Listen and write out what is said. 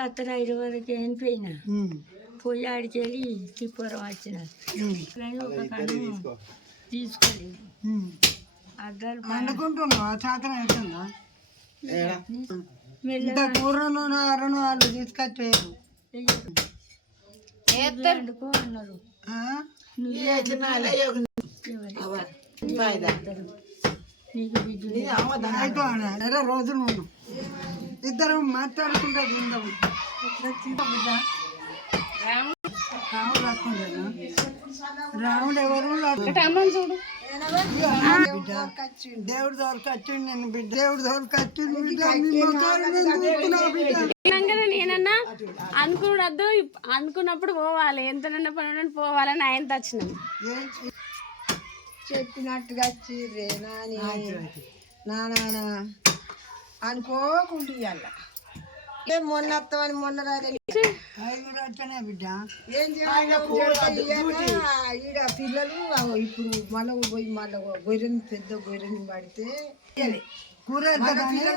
అత్తర ఐదు వరకు చనిపోయినా పోయి ఆడికి వెళ్ళి తిప్పరం వచ్చిన కానీ ఒక కన్ను తీసుకోలేదు. అద్దాలు అవుతుందా ఇంత కూరను నారను వాళ్ళు అన్నారు? నీకు బిడ్డ రోజులు ఉన్నాం ఇద్దరం మాట్లాడుకుంటే తిందాం రాముడు ఎవరు? దేవుడు దొరికి వచ్చిండు నేను బిడ్డ. దేవుడు దొరికి వచ్చిండు బిడ్డ. నేనన్నా అనుకున్నద్దు అనుకున్నప్పుడు పోవాలి. ఎంతనన్నా పని పోవాలని ఆయన చే- చెప్పినట్టుగా వచ్చిర్రే నాని. నానా అనుకోకుండా ఇయ్యాల ఏ మొన్న వస్తామని మొన్న వచ్చానే బిడ్డ. ఏం చేయాలి? ఈడ పిల్లలు ఇప్పుడు మళ్ళీ పోయి మళ్ళీ గొర్రెని పెద్ద గొర్రెని పడితే. కూర ఎత్తగానే